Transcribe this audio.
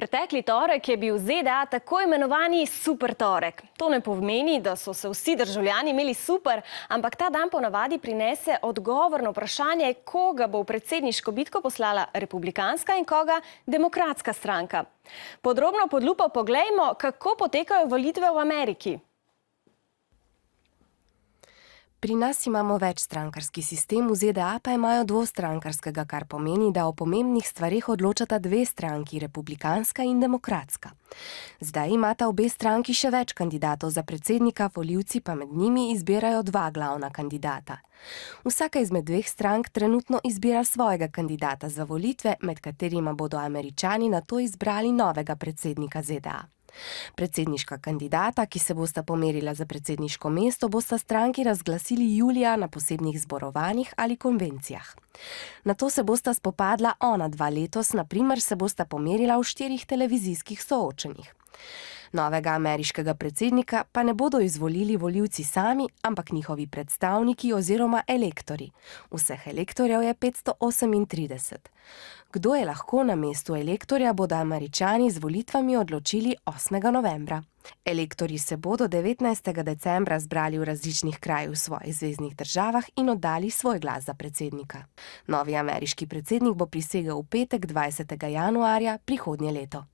Pretekli torek je bil v ZDA tako imenovani super torek. To ne pomeni, da so se vsi državljani imeli super, ampak ta dan ponavadi prinese odgovor na vprašanje, koga bo v predsedniško bitko poslala republikanska in koga demokratska stranka. Podrobno pod lupo poglejmo, kako potekajo volitve v Ameriki. Pri nas imamo večstrankarski sistem, v ZDA pa imajo dvostrankarskega, kar pomeni, da o pomembnih stvareh odločata dve stranki, republikanska in demokratska. Zdaj imata obe stranki še več kandidatov za predsednika, volivci pa med njimi izbirajo dva glavna kandidata. Vsaka izmed dveh strank trenutno izbira svojega kandidata za volitve, med katerima bodo Američani nato izbrali novega predsednika ZDA. Predsedniška kandidata, ki se bosta pomerila za predsedniško mesto, bosta stranki razglasili julija na posebnih zborovanjih ali konvencijah. Nato se bosta spopadla ona dva letos, na primer se bosta pomerila v 4 televizijskih soočenjih. Novega ameriškega predsednika pa ne bodo izvolili volivci sami, ampak njihovi predstavniki oziroma elektori. Vseh elektorjev je 538. Kdo je lahko na mestu elektorja, bodo Američani z volitvami odločili 8. novembra. Elektorji se bodo 19. decembra zbrali v različnih krajih v svojih zveznih državah in oddali svoj glas za predsednika. Novi ameriški predsednik bo prisegel v petek 20. januarja prihodnje leto.